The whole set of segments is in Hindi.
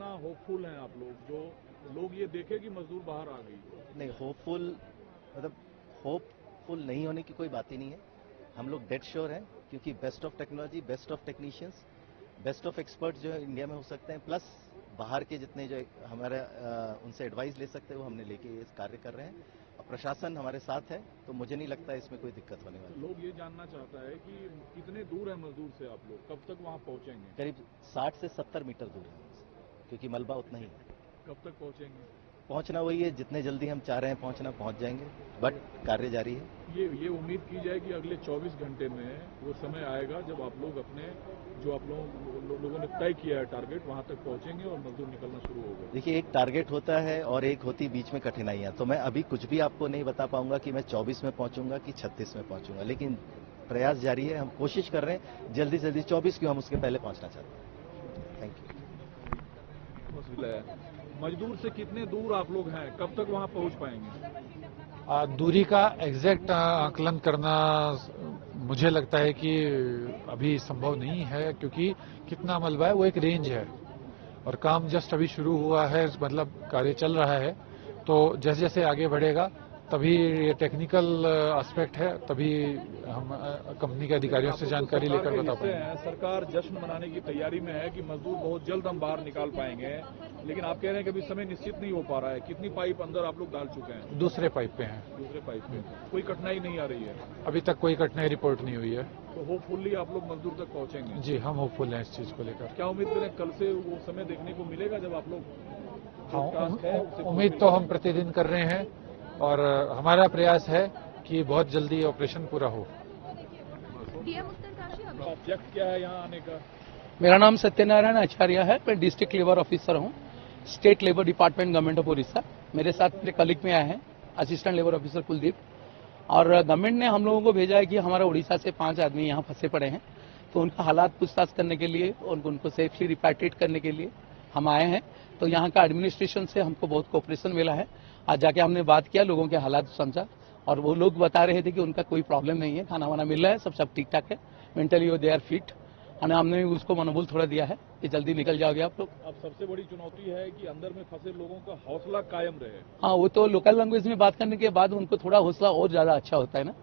कितना होपफुल हैं आप लोग, जो लोग ये देखे कि मजदूर बाहर आ गई? नहीं, होपफुल मतलब होपफुल नहीं होने की कोई बात ही नहीं है। हम लोग डेड श्योर हैं, क्योंकि best of technology, best of technicians, best of expert जो है इंडिया में हो सकते हैं, प्लस बाहर के जितने जो हमारे उनसे एडवाइस ले सकते हैं वो हमने लेके ये कार्य कर रहे हैं, और प्रशासन हमारे साथ है, तो मुझे नहीं लगता इसमें कोई दिक्कत होने वाली। लोग ये जानना चाहता है कि कितने दूर है मजदूर से आप लोग, कब तक वहाँ पहुँचेंगे? करीब 60 से 70 मीटर दूर है, क्योंकि मलबा उतना ही है। कब तक पहुँचेंगे? पहुंचना वही है, जितने जल्दी हम चाह रहे हैं पहुंचना, पहुंच जाएंगे, बट कार्य जारी है। ये उम्मीद की जाए कि अगले 24 घंटे में वो समय आएगा जब आप लोग अपने जो आप लोगों ने तय किया है टारगेट, वहां तक पहुंचेंगे और मजदूर निकलना शुरू होगा। देखिए, एक टारगेट होता है और एक होती बीच में कठिनाइयां, तो मैं अभी कुछ भी आपको नहीं बता पाऊंगा कि मैं 24 में पहुंचूंगा कि 36 में पहुंचूंगा, लेकिन प्रयास जारी है, हम कोशिश कर रहे हैं जल्दी से जल्दी 24 क्यों, हम उसके पहले पहुंचना चाहते हैं। Thank you. मजदूर से कितने दूर आप लोग हैं, कब तक वहां पहुंच पाएंगे? दूरी का एग्जैक्ट आकलन करना मुझे लगता है कि अभी संभव नहीं है, क्योंकि कितना मलबा है वो एक रेंज है और काम जस्ट अभी शुरू हुआ है, मतलब कार्य चल रहा है। तो जैसे जैसे आगे बढ़ेगा तभी ये टेक्निकल एस्पेक्ट है, तभी हम कंपनी के अधिकारियों से जानकारी लेकर बता पाएंगे। सरकार जश्न मनाने की तैयारी में है कि मजदूर बहुत जल्द हम बाहर निकाल पाएंगे, लेकिन आप कह रहे हैं कि अभी समय निश्चित नहीं हो पा रहा है। कितनी पाइप अंदर आप लोग डाल चुके हैं? दूसरे पाइप पे हैं। दूसरे पाइप पे कोई कठिनाई नहीं आ रही है? अभी तक कोई कठिनाई रिपोर्ट नहीं हुई है। तो होपफुली आप लोग मजदूर तक पहुंचेंगे? जी, हम होपफुल हैं इस चीज को लेकर। क्या उम्मीद करें कल से वो समय देखने को मिलेगा जब आप लोग? हाँ, उम्मीद तो हम प्रतिदिन कर रहे हैं और हमारा प्रयास है कि बहुत जल्दी ऑपरेशन पूरा हो। ऑब्जेक्ट क्या है यहाँ आने का? मेरा नाम सत्यनारायण आचार्य है, मैं डिस्ट्रिक्ट लेबर ऑफिसर हूँ, state labour department, government of Orissa. मेरे साथ मेरे कलीग में आए हैं असिस्टेंट लेबर ऑफिसर कुलदीप, और गवर्नमेंट ने हम लोगों को भेजा है कि हमारा उड़ीसा से 5 आदमी यहाँ फंसे पड़े हैं, तो उनका हालात पूछताछ करने के लिए और उनको सेफली रिपैट्रिएट करने के लिए हम आए हैं। तो यहाँ का एडमिनिस्ट्रेशन से हमको बहुत कोऑपरेशन मिला है। आज जाके हमने बात किया, लोगों के हालात समझा, और वो लोग बता रहे थे कि उनका कोई प्रॉब्लम नहीं है, खाना वाना मिल रहा है, सब ठीक ठाक है, मेंटली दे आर फिट, और हमने उसको मनोबल थोड़ा दिया है कि जल्दी निकल जाओगे आप लोग। अब सबसे बड़ी चुनौती है कि अंदर में फंसे लोगों का हौसला कायम रहे। हाँ, वो तो लोकल लैंग्वेज में बात करने के बाद उनको थोड़ा हौसला और ज्यादा अच्छा होता है ना।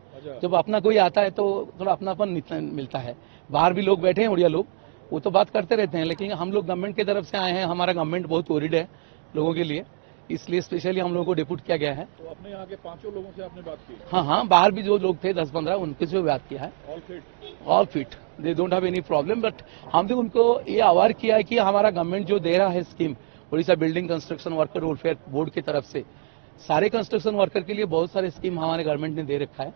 जब अपना कोई आता है तो थोड़ा अपनापन मिलता है। बाहर भी लोग बैठे हैं उड़िया लोग, वो तो बात करते रहते हैं, लेकिन हम लोग गवर्नमेंट की तरफ से आए हैं, हमारा गवर्नमेंट बहुत वरीड है लोगों के लिए, इसलिए स्पेशली हम लोगों को डेप्यूट किया गया है। तो अपने यहाँ के 5 लोगों से आपने बात की? हाँ, बाहर भी जो लोग थे 10-15, उनके से बात किया है। All fit, they don't have any problem, but हमने उनको ये अवेयर किया है कि हमारा गवर्नमेंट जो दे रहा है scheme, Orissa building construction worker welfare board की तरफ से, सारे कंस्ट्रक्शन वर्कर के लिए बहुत सारे स्कीम हमारे गवर्नमेंट ने दे रखा है।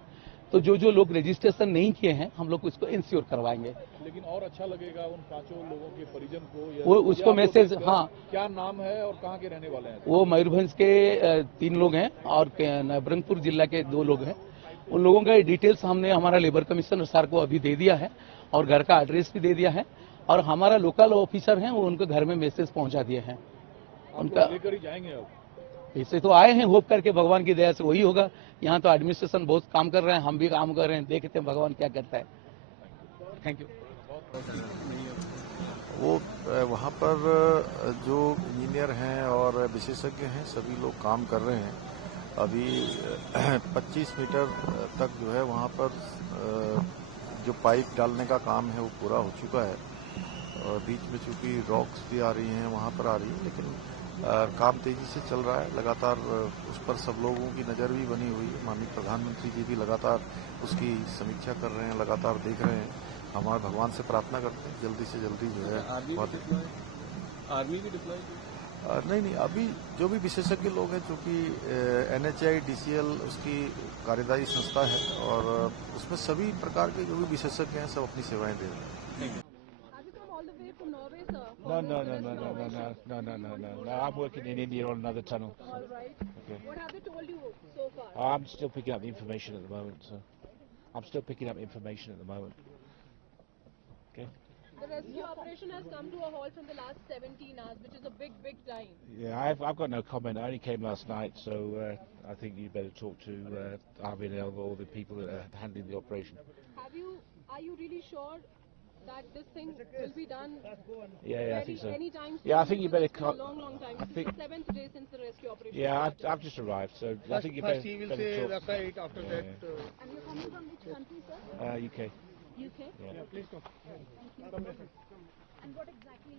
तो जो लोग रजिस्ट्रेशन नहीं किए हैं, हम लोग उसको इंश्योर करवाएंगे। लेकिन और अच्छा लगेगा उन 5 लोगों के परिजन को, वो उसको मैसेज, हाँ, क्या नाम है और कहाँ के रहने वाले हैं? वो मयूरभंज के 3 लोग हैं और नवरंगपुर जिला के 2 लोग हैं। उन लोगों का डिटेल्स हमने हमारा लेबर कमिश्नर सर को अभी दे दिया है और घर का एड्रेस भी दे दिया है, और हमारा लोकल ऑफिसर हैं वो उनको घर में मैसेज पहुंचा दिए हैं। उनका लेकर ही जाएंगे अब? इससे तो आए हैं, होप करके भगवान की दया से वही होगा। यहाँ तो एडमिनिस्ट्रेशन बहुत काम कर रहे हैं, हम भी काम कर रहे हैं, देखते हैं भगवान क्या करता है। Thank you. वो वहाँ पर जो इंजीनियर हैं और विशेषज्ञ हैं, सभी लोग काम कर रहे हैं। अभी 25 मीटर तक जो है वहाँ पर जो पाइप डालने का काम है वो पूरा हो चुका है, और बीच में चूंकि रॉक्स भी आ रही हैं, वहाँ पर आ रही है, लेकिन काम तेजी से चल रहा है। लगातार उस पर सब लोगों की नज़र भी बनी हुई है। माननीय प्रधानमंत्री जी भी लगातार उसकी समीक्षा कर रहे हैं, लगातार देख रहे हैं। हमारे भगवान से प्रार्थना करते हैं जल्दी से जल्दी जो है। आर्मी भी डिप्लॉय नहीं, अभी जो भी विशेषज्ञ लोग हैं, चूंकि NHI DCL उसकी कार्यदायी संस्था है और उसमें सभी प्रकार के जो भी विशेषज्ञ हैं सब अपनी सेवाएं दे रहे हैं। No. I'm working in India on another tunnel. All right. Okay. What have they told you so far? I'm still picking up the information at the moment, so I'm still picking up information at the moment. Okay. The rescue operation has come to a halt from the last 17 hours, which is a big time. Yeah, I've got no comment. I only came last night, so I think you better talk to Arvin or the people that are handling the operation. Are you really sure that this thing will be done Yeah, I think so. any time soon? Yeah, I think you better. It's been a long time. I This think. is the 7th day since the rescue operation. Yeah, started. I've just arrived, so I think you better. First he will better say talk. that's right. After Yeah, that, And you're coming from which country, sir? UK. UK? Yeah. please go. And what exactly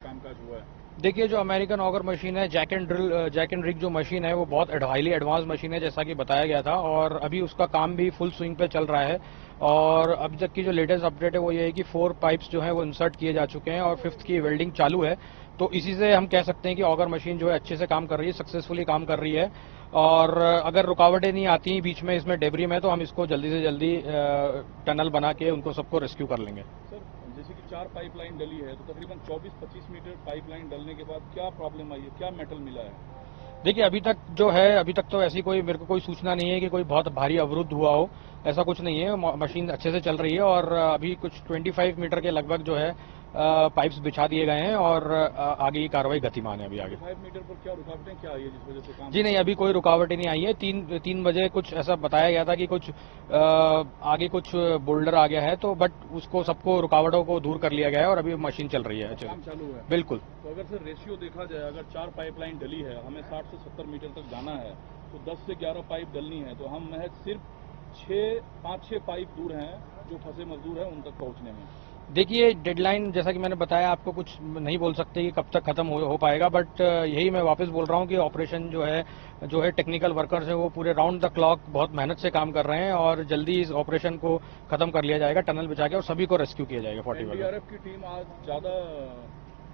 कामकाज हुआ है। देखिए, जो अमेरिकन ऑगर मशीन है, जैक एंड रिग जो मशीन है, वो बहुत हाईली एडवांस मशीन है, जैसा कि बताया गया था, और अभी उसका काम भी फुल स्विंग पे चल रहा है। और अभी तक की जो लेटेस्ट अपडेट है वो ये है कि 4 पाइप्स जो है वो इंसर्ट किए जा चुके हैं और 5th की वेल्डिंग चालू है। तो इसी से हम कह सकते हैं कि ऑगर मशीन जो है अच्छे से काम कर रही है, सक्सेसफुली काम कर रही है। और अगर रुकावटें नहीं आती बीच में इसमें डेब्री में, तो हम इसको जल्दी से जल्दी टनल बना के उनको सबको रेस्क्यू कर लेंगे। सर, जैसे कि 4 पाइपलाइन डली है, तो तकरीबन 24-25 मीटर पाइपलाइन डलने के बाद क्या प्रॉब्लम आई है, क्या मेटल मिला है? देखिए, अभी तक तो ऐसी कोई मेरे को कोई सूचना नहीं है कि कोई बहुत भारी अवरुद्ध हुआ हो, ऐसा कुछ नहीं है। मशीन अच्छे से चल रही है और अभी कुछ 25 मीटर के लगभग जो है पाइप्स बिछा दिए गए हैं और आगे की कार्रवाई गतिमान है। अभी आगे 5 मीटर पर क्या रुकावटें क्या आई है जिस वजह से काम? जी नहीं, अभी कोई रुकावटें नहीं आई है। 3 बजे कुछ ऐसा बताया गया था कि कुछ आगे कुछ बोल्डर आ गया है, तो बट उसको सबको रुकावटों को दूर कर लिया गया है और अभी मशीन चल रही है। काम चालू है बिल्कुल। तो अगर सर रेशियो देखा जाए, अगर 4 पाइपलाइन डली है, हमें 60 से 70 मीटर तक जाना है, तो 10 से 11 पाइप डलनी है, तो हम महज सिर्फ 5-6 पाइप दूर हैं जो फंसे मजदूर हैं उन तक पहुंचने में। देखिए, डेडलाइन जैसा कि मैंने बताया आपको, कुछ नहीं बोल सकते कि कब तक खत्म हो पाएगा, बट यही मैं वापस बोल रहा हूँ कि ऑपरेशन जो है टेक्निकल वर्कर्स हैं वो पूरे राउंड द क्लॉक बहुत मेहनत से काम कर रहे हैं और जल्दी इस ऑपरेशन को खत्म कर लिया जाएगा, टनल बिछा के, और सभी को रेस्क्यू किया जाएगा। 40 एनडीआरएफ की टीम आज ज्यादा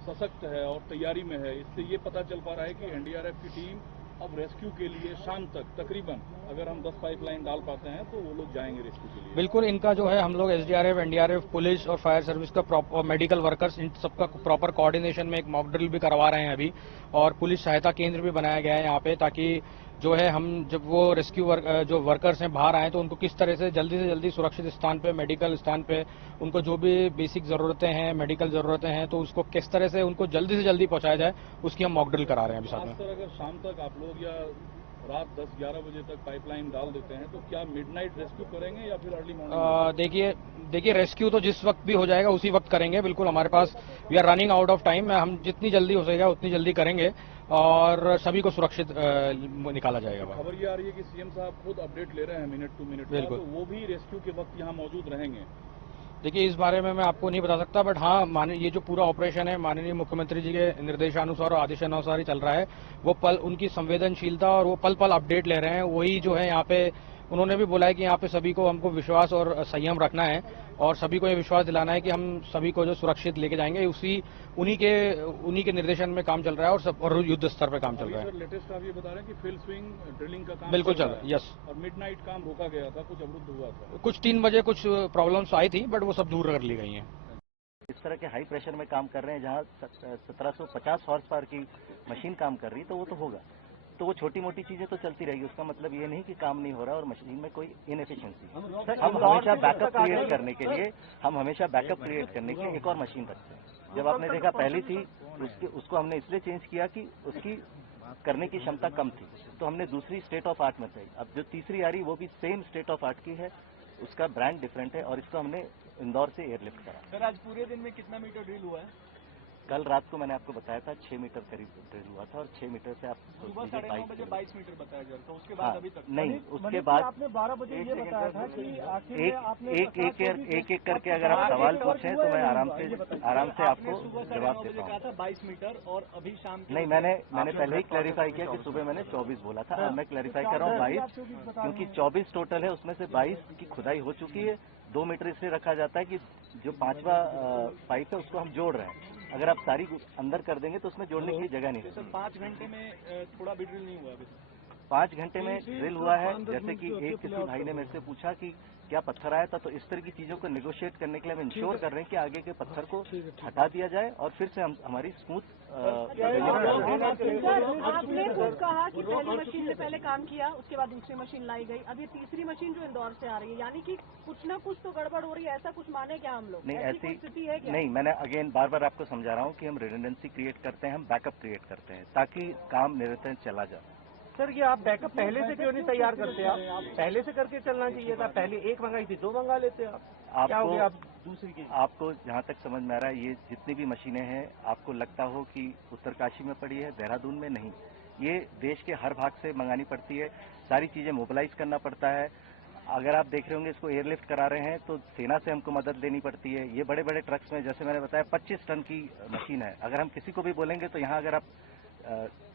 सशक्त है और तैयारी में है, इससे ये पता चल पा रहा है कि एनडीआरएफ की टीम अब रेस्क्यू के लिए शाम तक तकरीबन अगर हम 10 पाइपलाइन डाल पाते हैं तो वो लोग जाएंगे रेस्क्यू के लिए। बिल्कुल, इनका जो है हम लोग एसडीआरएफ, एनडीआरएफ, पुलिस और फायर सर्विस का और मेडिकल वर्कर्स, इन सबका प्रॉपर कोऑर्डिनेशन में एक मॉक ड्रिल भी करवा रहे हैं अभी, और पुलिस सहायता केंद्र भी बनाया गया है यहाँ पे, ताकि जो है हम जब वो रेस्क्यू जो वर्कर्स हैं बाहर आए तो उनको किस तरह से जल्दी सुरक्षित स्थान पे, मेडिकल स्थान पे, उनको जो भी बेसिक जरूरतें हैं, मेडिकल जरूरतें हैं, तो उसको किस तरह से उनको जल्दी से जल्दी पहुंचाया जाए, उसकी हम मॉक ड्रिल करा रहे हैं अभी साथ में। सर, अगर शाम तक आप लोग या रात 10-11 बजे तक पाइपलाइन डाल देते हैं तो क्या मिडनाइट रेस्क्यू करेंगे या फिर अर्ली मॉर्निंग? देखिए, रेस्क्यू तो जिस वक्त भी हो जाएगा उसी वक्त करेंगे। बिल्कुल, हमारे पास we are running out of time, हम जितनी जल्दी हो सकेगा उतनी जल्दी करेंगे और सभी को सुरक्षित निकाला जाएगा। खबर ये आ रही है कि सीएम साहब खुद अपडेट ले रहे हैं मिनट टू मिनट, तो वो भी रेस्क्यू के वक्त यहाँ मौजूद रहेंगे? देखिए, इस बारे में मैं आपको नहीं बता सकता, बट हाँ, ये जो पूरा ऑपरेशन है माननीय मुख्यमंत्री जी के निर्देशानुसार और आदेशानुसार ही चल रहा है। वो उनकी संवेदनशीलता और वो पल अपडेट ले रहे हैं, वही जो है यहाँ पे उन्होंने भी बोला है कि यहाँ पे सभी को हमको विश्वास और संयम रखना है और सभी को ये विश्वास दिलाना है कि हम सभी को जो सुरक्षित लेके जाएंगे, उन्हीं के निर्देशन में काम चल रहा है और युद्ध स्तर पे काम चल रहा है। लेटेस्ट आप ये बता रहे हैं कि फुल स्विंग ड्रिलिंग का काम बिल्कुल चल रहा है। यस। और मिडनाइट काम रोका गया था, कुछ अवरुद्ध हुआ था, कुछ 3 बजे कुछ प्रॉब्लम्स आई थी, बट वो सब दूर कर ली गई हैं। इस तरह के हाई प्रेशर में काम कर रहे हैं जहाँ 1750 हॉर्स पावर की मशीन काम कर रही है, तो वो तो होगा, तो वो छोटी मोटी चीजें तो चलती रहेगी। उसका मतलब ये नहीं कि काम नहीं हो रहा और मशीन में कोई इनएफिशिएंसी। हम हमेशा बैकअप क्रिएट करने के लिए एक और मशीन रखते हैं। जब आपने देखा पहली थी, उसको हमने इसलिए चेंज किया कि उसकी करने की क्षमता कम थी, तो हमने दूसरी स्टेट ऑफ आर्ट में चाहिए। अब जो तीसरी आ रही वो भी सेम स्टेट ऑफ आर्ट की है, उसका ब्रांड डिफरेंट है और इसको हमने इंदौर से एयरलिफ्ट करा। सर, आज पूरे दिन में कितना मीटर ड्रिल हुआ है? कल रात को मैंने आपको बताया था 6 मीटर करीब ड्रिल हुआ था और 6 में से आप सुबह 9:30 बजे 22 मीटर बताया जा रहा था, उसके बाद अभी तक नहीं, उसके बाद आपने 12 बजे ये बताया था कि एक करके अगर आप सवाल पूछें तो मैं आराम से आपको जवाब देता हूँ। 22 मीटर और अभी शाम नहीं, मैंने पहले ही क्लैरिफाई किया कि सुबह मैंने 24 बोला था, अब मैं क्लैरिफाई कर रहा हूँ 22, क्योंकि 24 टोटल है, उसमें से 22 की खुदाई हो चुकी है। 2 मीटर इसलिए रखा जाता है कि जो 5वां पाइप है उसको हम जोड़ रहे हैं, अगर आप सारी अंदर कर देंगे तो उसमें जोड़ने की जगह नहीं है। सर, 5 घंटे में थोड़ा भी ड्रिल नहीं हुआ अभी? 5 घंटे में ड्रिल हुआ है। जैसे कि एक किसी भाई ने मेरे से पूछा कि क्या पत्थर आया था, तो इस तरह की चीजों को नेगोशिएट करने के लिए हम इंश्योर कर रहे हैं कि आगे के पत्थर को हटा दिया जाए और फिर से हमारी स्मूथ। आपने खुद कहा कि पहली मशीन में पहले काम किया, उसके बाद दूसरी मशीन लाई गई, अब ये तीसरी मशीन जो इंदौर से आ रही है, यानी कि कुछ ना कुछ तो गड़बड़ हो रही है, ऐसा कुछ माने क्या हम लोग? नहीं, ऐसी स्थिति है क्या? नहीं, मैंने अगेन बार आपको समझा रहा हूँ कि हम रिडंडेंसी क्रिएट करते हैं, हम बैकअप क्रिएट करते हैं ताकि काम निरंतर चला जाए। सर ये आप बैकअप पहले से क्यों नहीं तैयार करते? आप पहले से करके चलना चाहिए था। पहले एक मंगाई थी, 2 मंगा लेते आप। क्या हो गया आप दूसरी की? आपको जहाँ तक समझ में आ रहा है, ये जितनी भी मशीनें हैं, आपको लगता हो कि उत्तरकाशी में पड़ी है, देहरादून में नहीं। ये देश के हर भाग से मंगानी पड़ती है, सारी चीजें मोबिलाइज करना पड़ता है। अगर आप देख रहे होंगे इसको एयरलिफ्ट करा रहे हैं तो सेना से हमको मदद लेनी पड़ती है। ये बड़े बड़े ट्रक्स में, जैसे मैंने बताया, 25 टन की मशीन है। अगर हम किसी को भी बोलेंगे तो यहाँ अगर आप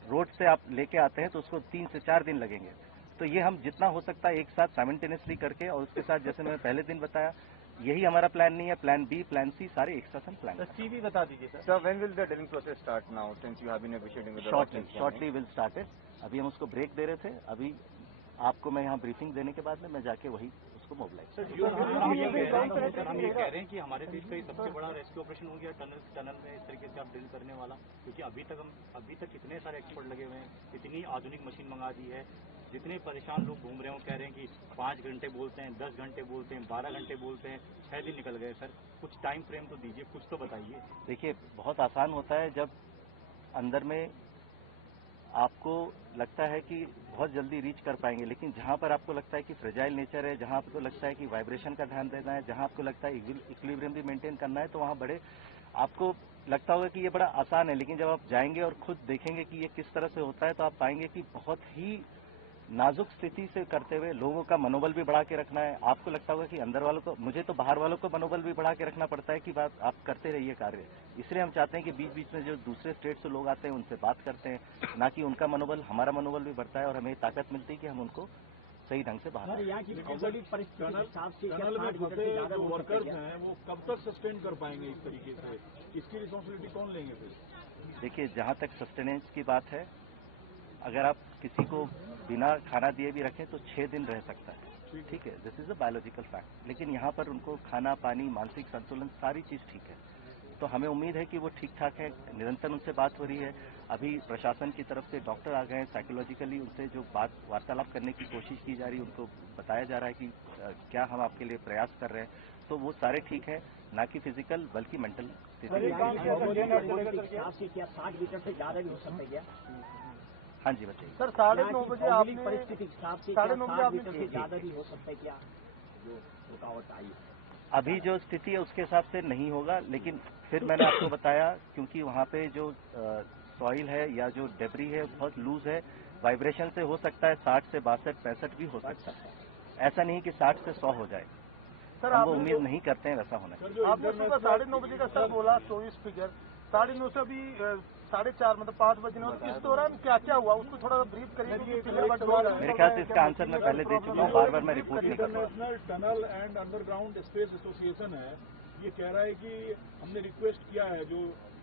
रोड से आप लेके आते हैं तो उसको 3 से 4 दिन लगेंगे। तो ये हम जितना हो सकता है एक साथ साइमल्टेनियसली करके, और उसके साथ जैसे मैंने पहले दिन बताया, यही हमारा प्लान नहीं है। प्लान बी, प्लान सी, सारे एक साथ हम प्लान। सी भी बता दीजिए sir. Sir, when will the drilling process start now since you have been negotiating with the shortly will start it. अभी हम उसको ब्रेक दे रहे थे। अभी आपको मैं यहाँ ब्रीफिंग देने के बाद में मैं जाके वही उसको मोबिलाइज। हम ये कह रहे हैं कि हमारे देश का ये सबसे बड़ा रेस्क्यू ऑपरेशन हो गया टनल में इस तरीके से आप ड्रिल करने वाला, क्योंकि अभी तक कितने सारे एक्सपर्ट लगे हुए हैं, इतनी आधुनिक मशीन मंगा दी है, जितने परेशान लोग घूम रहे हो कह रहे हैं कि 5 घंटे बोलते हैं, 10 घंटे बोलते हैं, 12 घंटे बोलते हैं, 6 दिन निकल गए। सर कुछ टाइम फ्रेम तो दीजिए, कुछ तो बताइए। देखिए, बहुत आसान होता है जब अंदर में आपको लगता है कि बहुत जल्दी रीच कर पाएंगे, लेकिन जहां पर आपको लगता है कि फ्रेजाइल नेचर है, जहां आपको लगता है कि वाइब्रेशन का ध्यान देना है, जहां आपको लगता है इक्विलिब्रियम भी मेंटेन करना है, तो वहां बड़े आपको लगता होगा कि ये बड़ा आसान है। लेकिन जब आप जाएंगे और खुद देखेंगे कि ये किस तरह से होता है, तो आप पाएंगे कि बहुत ही नाजुक स्थिति से करते हुए लोगों का मनोबल भी बढ़ा के रखना है। आपको लगता होगा कि अंदर वालों को, मुझे तो बाहर वालों को मनोबल भी बढ़ा के रखना पड़ता है कि बात आप करते रहिए कार्य। इसलिए हम चाहते हैं कि बीच बीच में जो दूसरे स्टेट से लोग आते हैं उनसे बात करते हैं, ना कि उनका मनोबल, हमारा मनोबल भी बढ़ता है और हमें ताकत मिलती है कि हम उनको सही ढंग से बाहर। टनल में फंसे जो वर्कर्स हैं वो कब तक सस्टेन कर पाएंगे इस तरीके से? इसकी रिस्पॉन्सिबिलिटी कौन लेंगे फिर? देखिए, जहां तक सस्टेनेंस की बात है, अगर आप किसी को बिना खाना दिए भी रखें तो 6 दिन रह सकता है, ठीक है, this is a biological fact. लेकिन यहाँ पर उनको खाना, पानी, मानसिक संतुलन, सारी चीज ठीक है। तो हमें उम्मीद है कि वो ठीक ठाक है। निरंतर उनसे बात हो रही है। अभी प्रशासन की तरफ से डॉक्टर आ गए हैं, साइकोलॉजिकली उनसे जो वार्तालाप करने की कोशिश की जा रही है, उनको बताया जा रहा है कि क्या हम आपके लिए प्रयास कर रहे हैं। तो वो सारे ठीक है, ना कि फिजिकल बल्कि मेंटल स्थिति। हाँ जी बताइए सर। 9:30 बजे आपने परिस्थिति 9:30 आपने ज्यादा भी हो सकता है क्या जो रुकावट आई? अभी जो स्थिति है उसके हिसाब से नहीं होगा, लेकिन फिर मैंने आपको बताया क्योंकि वहाँ पे जो सॉइल है या जो डेब्री है बहुत लूज है, वाइब्रेशन से हो सकता है 60 से 62, 65 भी हो सकता है। ऐसा नहीं कि 60 से 100 हो जाए। सर हम उम्मीद नहीं करते हैं वैसा होना चाहिए। आपने सुबह 9:30 बजे का सर बोला 24 फिगर, 9:30 से अभी 4:30 मतलब 5 बजने और इस दौरान क्या क्या हुआ उसको थोड़ा ब्रीफ करिए। मेरे ख्याल से इसका आंसर मैं पहले दे चुका हूँ, बार बार मैं रिपोर्ट नहीं कर रहा। International tunnel and underground space association है, ये कह रहा है कि हमने रिक्वेस्ट किया है जो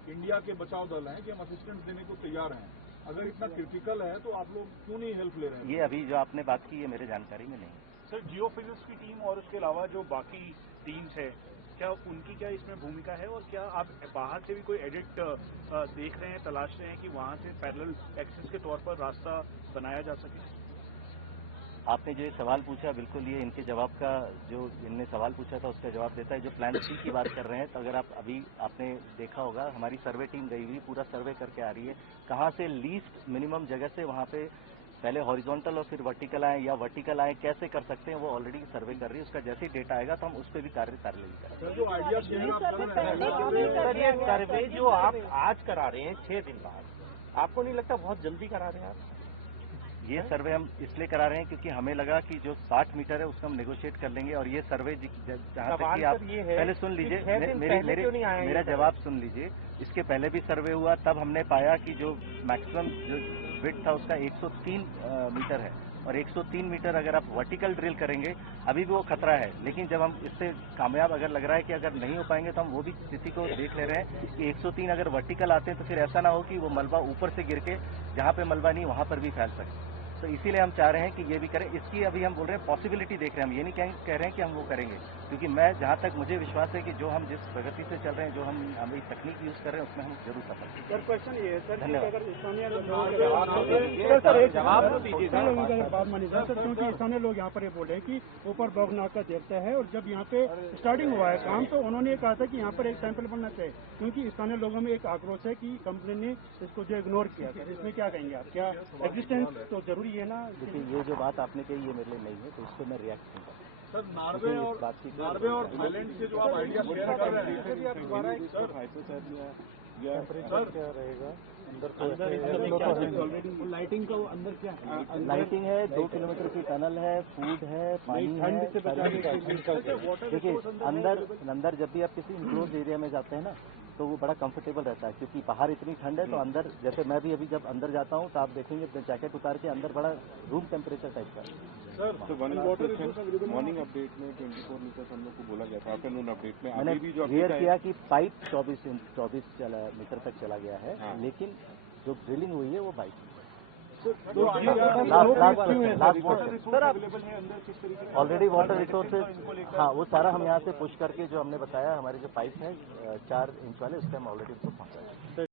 इंडिया के बचाव दल हैं कि हम असिस्टेंस देने को तैयार हैं। अगर इतना क्रिटिकल है तो आप लोग क्यों नहीं हेल्प ले रहे हैं? ये अभी जो आपने बात की है मेरे जानकारी में नहीं। सर जियोफिजिक्स की टीम और उसके अलावा जो बाकी टीम्स है, क्या उनकी क्या इसमें भूमिका है, और क्या आप बाहर से भी कोई एडिट देख रहे हैं, तलाश रहे हैं कि वहां से पैरेलल एक्सेस के तौर पर रास्ता बनाया जा सके? आपने जो ये सवाल पूछा, बिल्कुल ये इनके जवाब का, जो इनने सवाल पूछा था उसका जवाब देता है। जो प्लान सी की बात कर रहे हैं, तो अगर आप अभी आपने देखा होगा हमारी सर्वे टीम गई हुई पूरा सर्वे करके आ रही है, कहाँ से लीस्ट मिनिमम जगह से वहाँ पे पहले हॉरिजॉन्टल और फिर वर्टिकल आए या वर्टिकल आए कैसे कर सकते हैं, वो ऑलरेडी सर्वे कर रही है। उसका जैसे ही डेटा आएगा तो हम उस पर भी कार्य पैरेलल करेंगे। जो आइडिया सर ये सर्वे जो आप आज करा रहे हैं 6 दिन बाद, आपको नहीं लगता बहुत जल्दी करा रहे हैं आप? ये सर्वे हम इसलिए करा रहे हैं क्योंकि हमें लगा कि जो 60 मीटर है उसको हम नेगोशिएट कर लेंगे। और ये सर्वे जहाँ तक कि आप पहले सुन लीजिए, मेरा जवाब सुन लीजिए। इसके पहले भी सर्वे हुआ, तब हमने पाया कि जो मैक्सिमम जो विड्थ था उसका 103 मीटर है, और 103 मीटर अगर आप वर्टिकल ड्रिल करेंगे अभी भी वो खतरा है। लेकिन जब हम इससे कामयाब अगर लग रहा है कि अगर नहीं हो पाएंगे तो हम वो भी स्थिति को देख ले रहे हैं कि 103 अगर वर्टिकल आते हैं तो फिर ऐसा ना हो कि वो मलबा ऊपर से गिर के जहाँ पे मलबा नहीं वहाँ पर भी फैल सके। तो इसीलिए हम चाह रहे हैं कि ये भी करें। इसकी अभी हम बोल रहे हैं पॉसिबिलिटी देख रहे हैं, हम ये नहीं कह रहे हैं कि हम वो करेंगे, क्योंकि मैं जहाँ तक मुझे विश्वास है कि जो हम जिस प्रगति से चल रहे हैं, जो हम अभी तकनीक यूज कर रहे हैं उसमें हम जरूर सफल हैं। सर क्वेश्चन ये है सर, धन्यवाद। अगर स्थानीय बात मानी जाए सर, क्योंकि स्थानीय लोग यहाँ पर ये बोले कि ऊपर बौगनाक का देवता है, और जब यहाँ पे स्टार्टिंग हुआ है काम तो उन्होंने कहा था कि यहाँ पर एक सैंपल बनना चाहिए, क्योंकि स्थानीय लोगों में एक आक्रोश है कि कंपनी ने इसको जो इग्नोर किया था। इसमें क्या कहेंगे आप? क्या एग्जिस्टेंस तो जरूरी एक्चुअली ये ना देखिए, ये जो बात आपने कही ये मेरे लिए नहीं है, तो उस पर मैं रिएक्ट नहीं करता। सर, नार्वे और थाईलैंड के जो आप आइडिया शेयर कर रहे हैं, टेम्परेचर क्या रहेगा लाइटिंग का वो अंदर क्या है? लाइटिंग है, 2 किलोमीटर की टनल है, फूड है, पानी है। देखिए, अंदर जब भी आप किसी इंक्लोज एरिया में जाते हैं ना, तो वो बड़ा कंफर्टेबल रहता है, क्योंकि बाहर इतनी ठंड है, तो अंदर जैसे मैं भी अभी जब अंदर जाता हूँ तो आप देखेंगे जैकेट उतार के अंदर बड़ा रूम टेम्परेचर टाइप का। सर, मॉर्निंग अपडेट में 24 मीटर हम लोग को बोला गया था, आफ्टरनून अपडेट में मैंने क्लियर किया कि पाइप 24 मीटर तक चला गया है, लेकिन जो ड्रिलिंग हुई है वो 22 ऑलरेडी वाटर रिसोर्सेज। हाँ, वो सारा हम यहाँ से पुश करके जो हमने बताया, हमारे जो पाइप है 4 इंच वाले, उसके हम ऑलरेडी उसको पहुँचा।